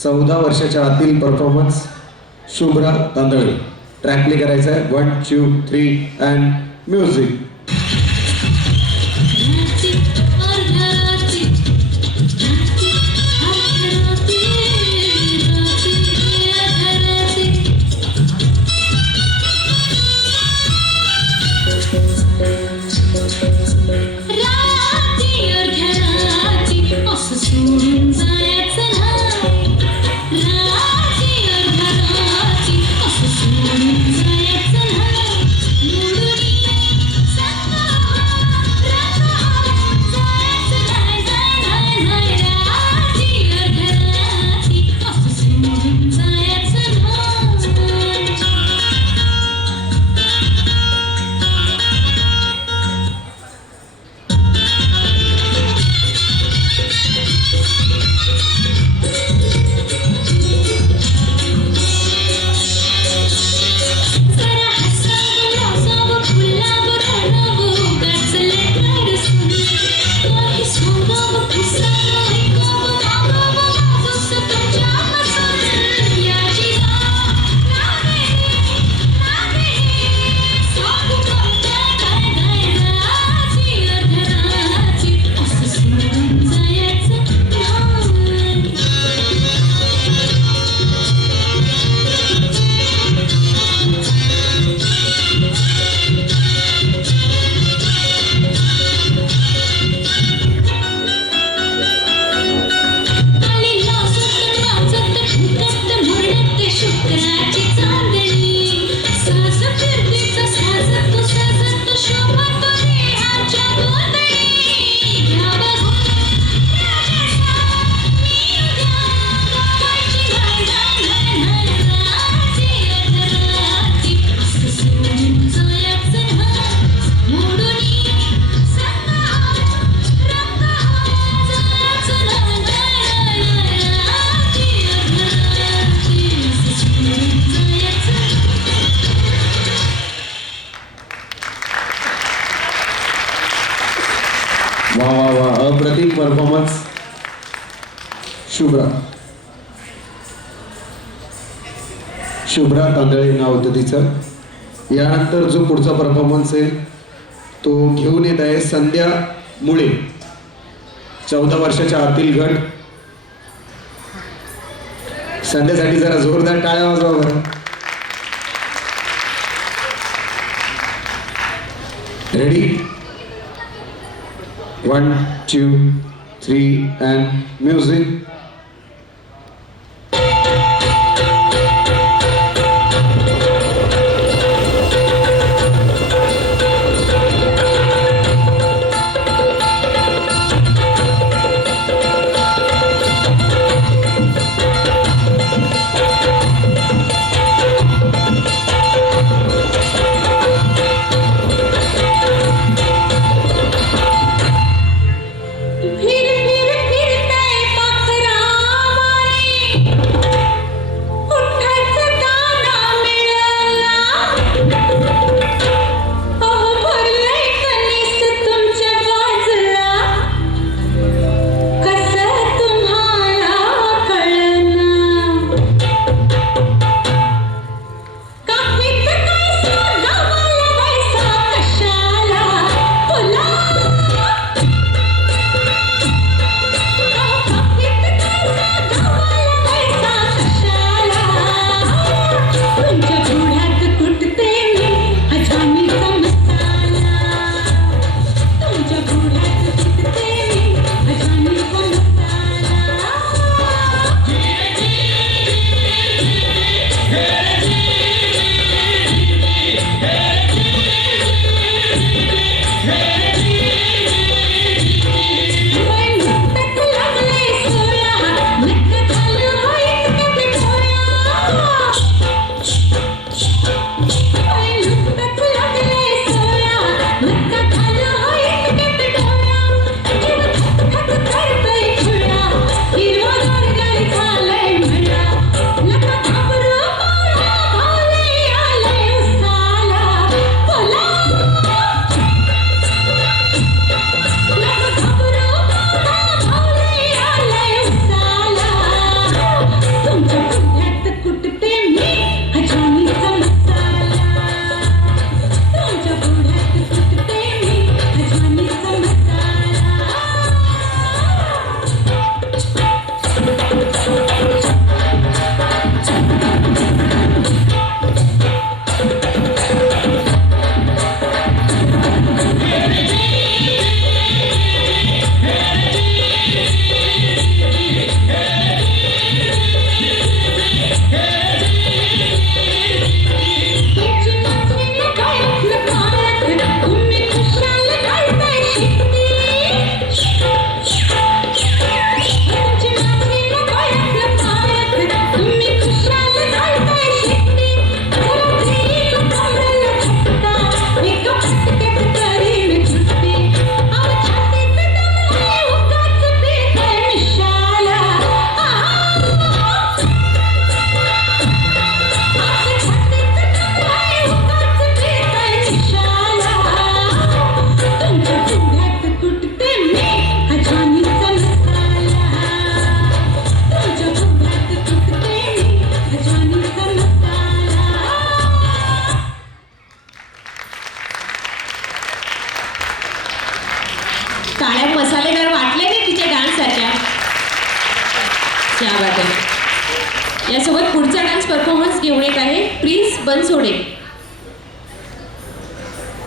14 वर्षाच्या आतील performance Shubhra Tandale. Track play करायचा आहे. 1 2 3 अँड म्युझिक. वा वा वा, अप्रतिम परफॉर्मन्स शुभ्रा तांदळे नाव होतं तिचं. यानंतर जो पुढचा परफॉर्मन्स आहे तो घेऊन येत आहे संध्या मुळे. 14 वर्षाच्या आतील गट. संध्यासाठी जरा जोरदार टाळ्या वाजवा बरं. रेडी? 1 2 3 and music. फिर फिरताय पाखरा क्या बात आहे. यासोबत पुढचा डान्स परफॉर्मन्स घेऊन येत आहे प्रिन्स बनसोडे.